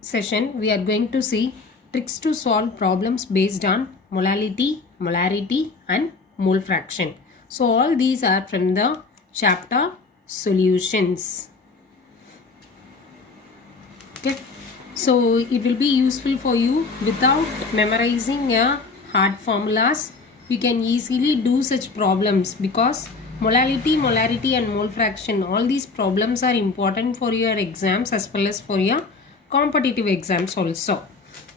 session, we are going to see tricks to solve problems based on molality, molarity and mole fraction. So all these are from the chapter solutions. Okay. So it will be useful for you without memorizing hard formulas. You can easily do such problems because molality, molarity and mole fraction, all these problems are important for your exams as well as for your competitive exams also.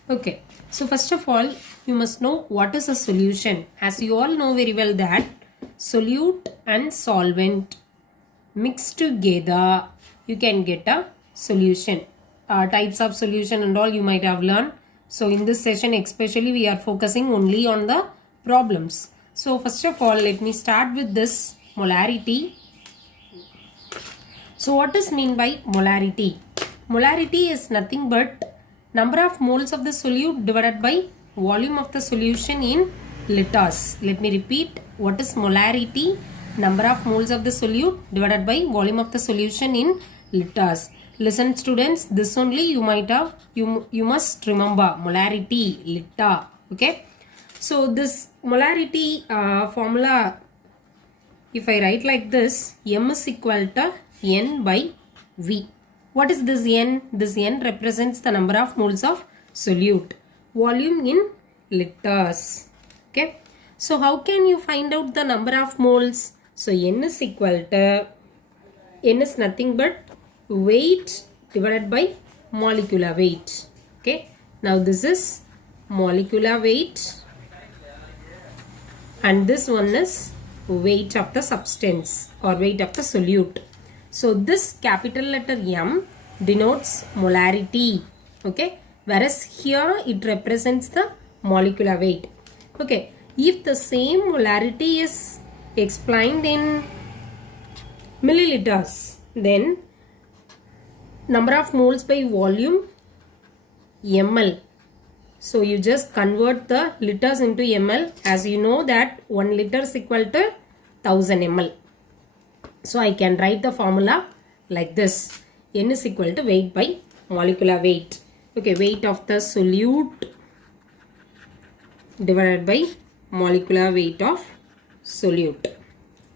Okay, so first of all, you must know what is a solution. As you all know very well that solute and solvent mixed together, you can get a solution. Types of solution and all you might have learned. So in this session especially we are focusing only on the problems. So first of all, let me start with this molarity. So what is mean by molarity? Molarity is nothing but number of moles of the solute divided by volume of the solution in liters. Let me repeat, what is molarity? Number of moles of the solute divided by volume of the solution in liters. Listen students, this only you might have, you must remember molarity, liter. Okay. So this molarity formula, if I write like this, M is equal to N by V. What is this N? This N represents the number of moles of solute. Volume in liters. Okay. So how can you find out the number of moles? So N is equal to, N is nothing but weight divided by molecular weight. Okay. Now this is molecular weight and this one is weight of the substance or weight of the solute. So this capital letter M denotes molarity. Okay. Whereas here it represents the molecular weight. Okay. If the same molarity is explained in milliliters, then number of moles by volume ml. So you just convert the liters into ml. As you know that 1 liter is equal to 1000 ml. So I can write the formula like this. N is equal to weight by molecular weight. Okay, weight of the solute divided by molecular weight of solute.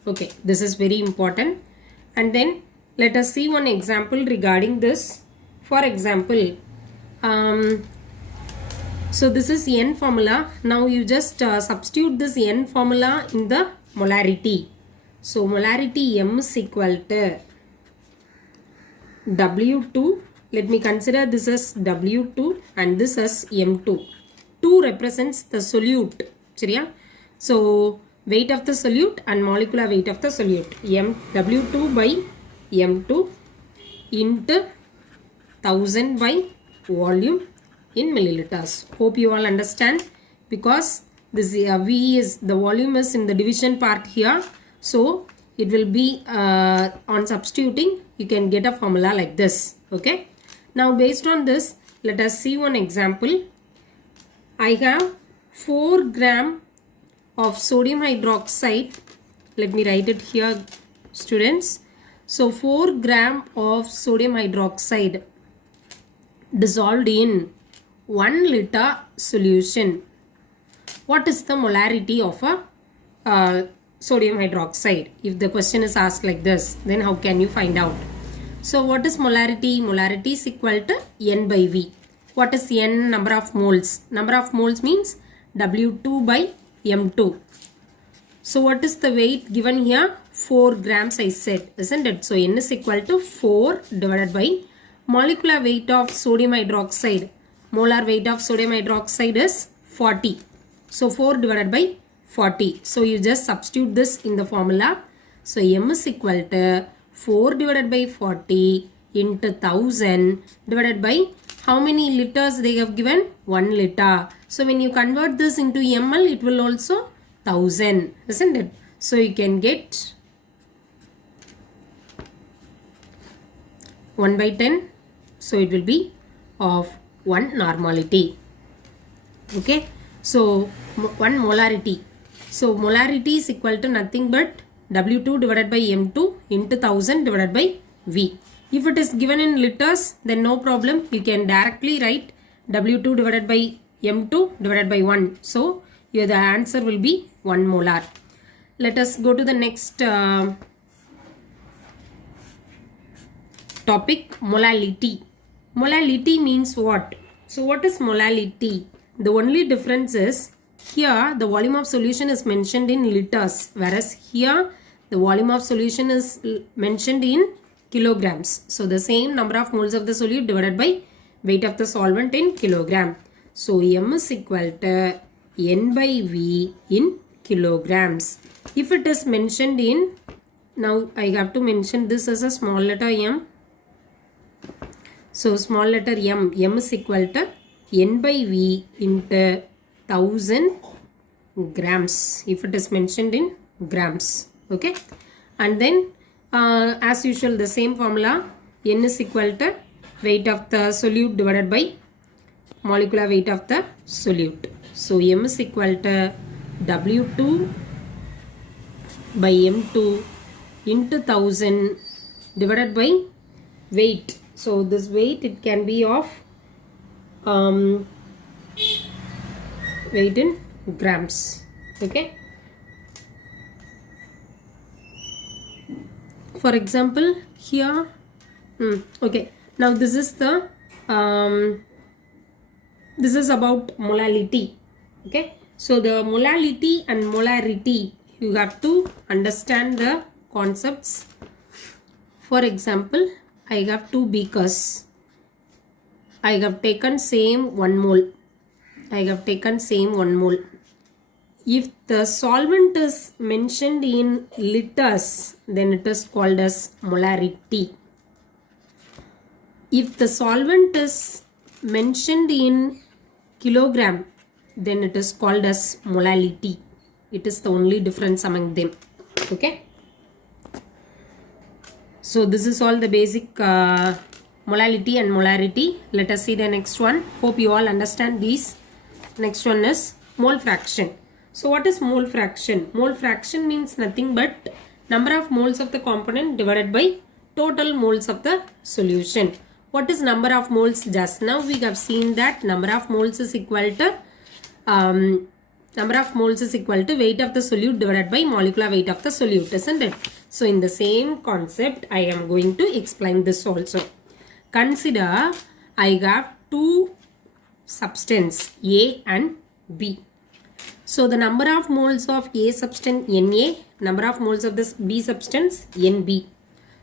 Okay, this is very important. And then let us see one example regarding this. For example, so this is N formula. Now you just substitute this N formula in the molarity. So molarity M is equal to W2. Let me consider this as W2 and this as M2. 2 represents the solute. So weight of the solute and molecular weight of the solute. W2 by M2 into 1000 by volume in milliliters. Hope you all understand, because this V is, the volume is in the division part here. So it will be on substituting you can get a formula like this. Okay. Now based on this, let us see one example. I have 4 gram of sodium hydroxide. Let me write it here students. So 4 gram of sodium hydroxide dissolved in 1 liter solution. What is the molarity of a sodium hydroxide? If the question is asked like this, then how can you find out? So what is molarity? Molarity is equal to N by V. What is N? Number of moles. Number of moles means W2 by M2. So what is the weight given here? 4 grams I said, isn't it? So N is equal to 4 divided by molecular weight of sodium hydroxide. Molar weight of sodium hydroxide is 40. So 4 divided by 40. So you just substitute this in the formula. So M is equal to 4 divided by 40 into 1000 divided by how many liters they have given? 1 liter. So when you convert this into ml, it will also 1000, isn't it? So you can get 1 by 10. So it will be of 1 normality. Okay. So 1 molarity. So molarity is equal to nothing but W2 divided by M2 into 1000 divided by V. If it is given in liters, then no problem. You can directly write W2 divided by M2 divided by 1. So here the answer will be 1 molar. Let us go to the next topic, molality. Molality means what? So what is molality? The only difference is here the volume of solution is mentioned in liters, whereas here the volume of solution is mentioned in kilograms. So the same number of moles of the solute divided by weight of the solvent in kilogram. So M is equal to N by V in kilograms. If it is mentioned in, now I have to mention this as a small letter m. So small letter m, M is equal to N by V into 1000 grams. If it is mentioned in grams. Okay. And then as usual the same formula, N is equal to weight of the solute divided by molecular weight of the solute. So M is equal to W2 by M2 into 1000 divided by weight. So this weight, it can be of weight in grams. Okay. For example, here, okay. Now this is the this is about molality. Okay. So the molality and molarity, you have to understand the concepts. For example, I have 2 beakers. I have taken same 1 mole. I have taken same 1 mole. If the solvent is mentioned in liters, then it is called as molarity. If the solvent is mentioned in kilogram, then it is called as molality. It is the only difference among them. Okay. So this is all the basic molality and molarity. Let us see the next one. Hope you all understand these. Next one is mole fraction. So what is mole fraction? Mole fraction means nothing but number of moles of the component divided by total moles of the solution. What is number of moles? Just now we have seen that number of moles is equal to weight of the solute divided by molecular weight of the solute, isn't it? So in the same concept, I am going to explain this also. Consider I have 2 substance A and B. So the number of moles of A substance Na, number of moles of this B substance Nb.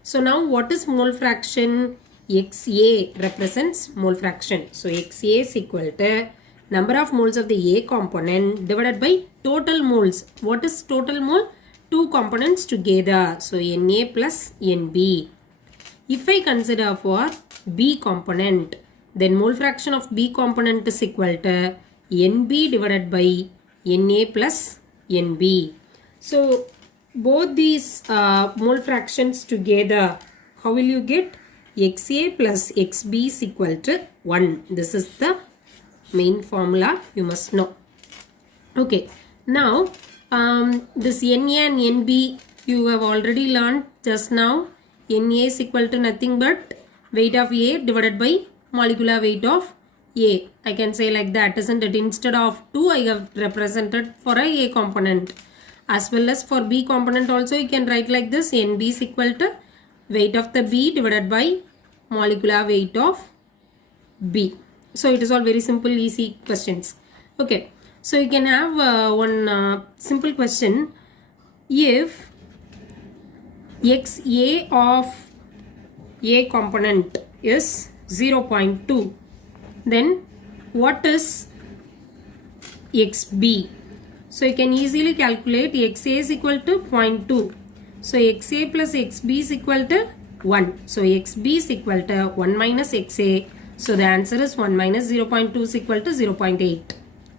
So now what is mole fraction? Xa represents mole fraction. So Xa is equal to number of moles of the A component divided by total moles. What is total mole? 2 components together. So Na plus Nb. If I consider for B component, then mole fraction of B component is equal to Nb divided by Na plus Nb. So both these mole fractions together, how will you get? Xa plus Xb is equal to 1. This is the main formula you must know. Okay. Now this Na and Nb you have already learned just now. Na is equal to nothing but weight of A divided by molecular weight of A. I can say like that, isn't it? Instead of 2, I have represented for a A component. As well as for B component also, you can write like this. Nb is equal to weight of the B divided by molecular weight of B. So it is all very simple, easy questions. Okay. So you can have one simple question. If Xa of A component is 0.2, then what is Xb? So you can easily calculate Xa is equal to 0.2. So Xa plus Xb is equal to 1. So Xb is equal to 1 minus Xa. So the answer is 1 minus 0.2 is equal to 0.8.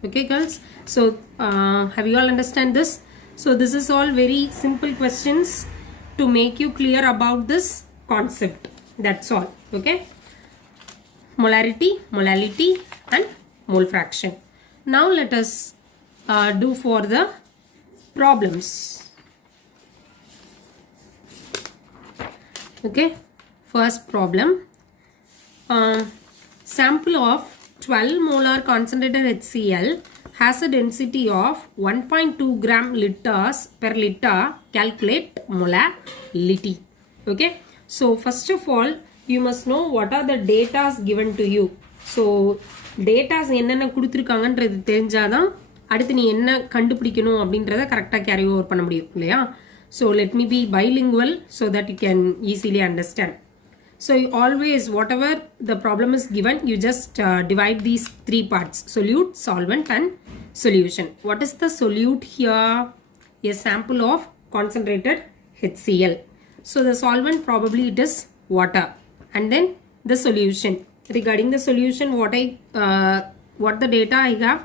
Okay girls. So have you all understand this? So this is all very simple questions to make you clear about this concept. That's all. Okay. Molarity, molality and mole fraction. Now let us do for the problems. Okay. First problem. Sample of 12 molar concentrated HCl has a density of 1.2 gram liters per liter. Calculate molality. Okay. So first of all, you must know what are the data given to you. So data என்னென்ன கொடுத்திருக்காங்கன்றது தெரிஞ்சாதான் அடுத்து நீ என்ன கண்டுபிடிக்கணும் அப்படின்றத கரெக்டா carry over பண்ண முடியும் இல்லையா? So let me be bilingual so that you can easily understand. So you always, whatever the problem is given, you just divide these three parts: solute, solvent and solution. What is the solute here? A sample of concentrated HCl. So the solvent probably it is water, and then the solution. Regarding the solution, what the data I have,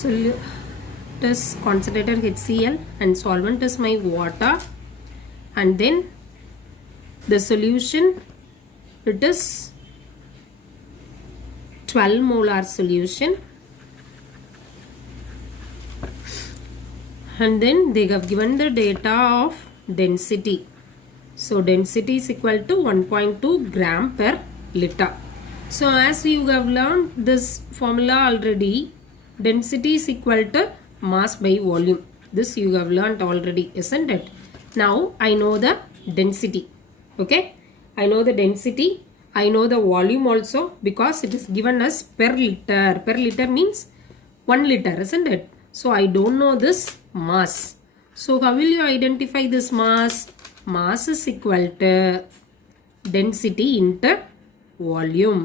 solute is concentrated HCl and solvent is my water, and then the solution, it is 12 molar solution, and then they have given the data of density. So density is equal to 1.2 gram per liter. So as you have learned this formula already, density is equal to mass by volume. This you have learned already, isn't it? Now I know the density. Okay, I know the density. I know the volume also because it is given as per liter. Per liter means 1 liter, isn't it? So I don't know this mass. So how will you identify this mass? Mass is equal to density into volume.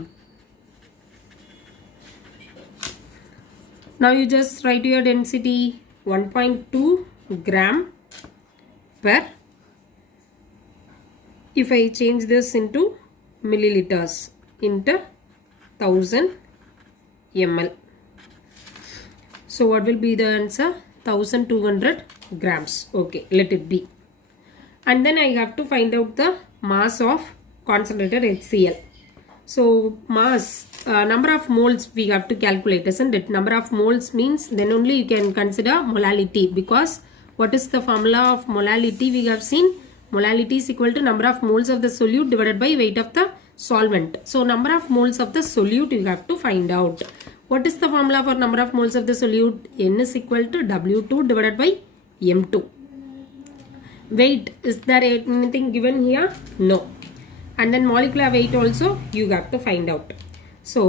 Now you just write your density 1.2 gram per. If I change this into milliliters into 1000 ml. So what will be the answer? 1200 grams. Okay, let it be. And then I have to find out the mass of concentrated HCl. So mass, number of moles we have to calculate, isn't it? Number of moles means then only you can consider molality, because what is the formula of molality we have seen? Molality is equal to number of moles of the solute divided by weight of the solvent. So number of moles of the solute you have to find out. What is the formula for number of moles of the solute? N is equal to W2 divided by M2. Weight, is there anything given here? No. And then molecular weight also you have to find out. So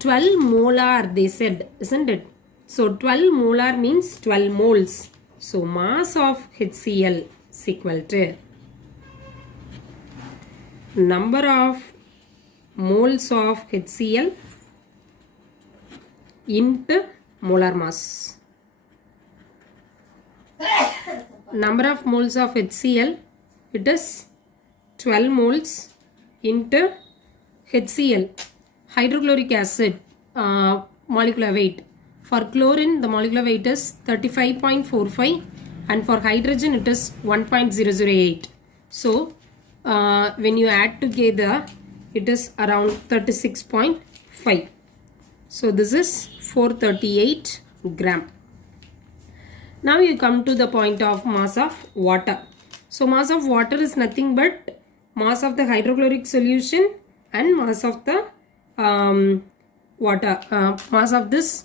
12 molar they said, isn't it? So 12 molar means 12 moles. So mass of HCl is equal to number of moles of HCl into molar mass. Number of moles of HCl, it is 12 moles into HCl, hydrochloric acid, molecular weight. For chlorine, the molecular weight is 35.45 and for hydrogen it is 1.008. So when you add together, it is around 36.5. So this is 438 gram. Now you come to the point of mass of water. So mass of water is nothing but mass of the hydrochloric solution and mass of the water, mass of this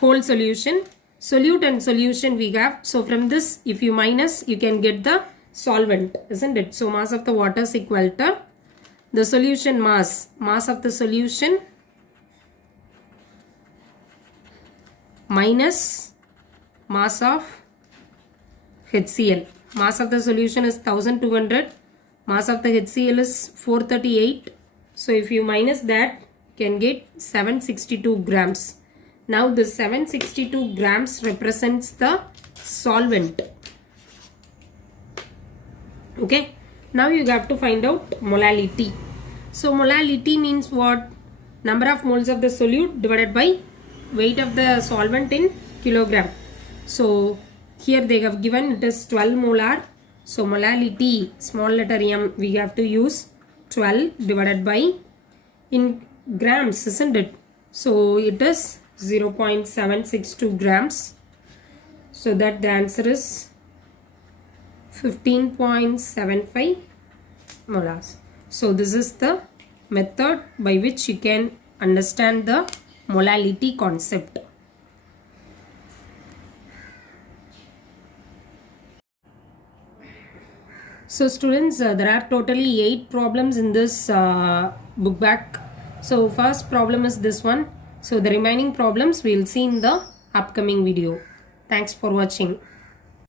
whole solution. Solute and solution we have. So from this, if you minus, you can get the solvent, isn't it? So mass of the water is equal to the solution mass. Mass of the solution minus mass of HCl. Mass of the solution is 1200. Mass of the HCl is 438. So if you minus that, you can get 762 grams. Now the 762 grams represents the solvent. Okay. Now you have to find out molality. So molality means what? Number of moles of the solute divided by weight of the solvent in kilogram. So here they have given it is 12 molar. So molality, small letter m, we have to use 12 divided by in grams, isn't it? So it is 0.762 grams. So that the answer is 15.75 molars. So this is the method by which you can understand the molality concept. So students, there are totally 8 problems in this book bag. So first problem is this one. So the remaining problems we will see in the upcoming video. Thanks for watching.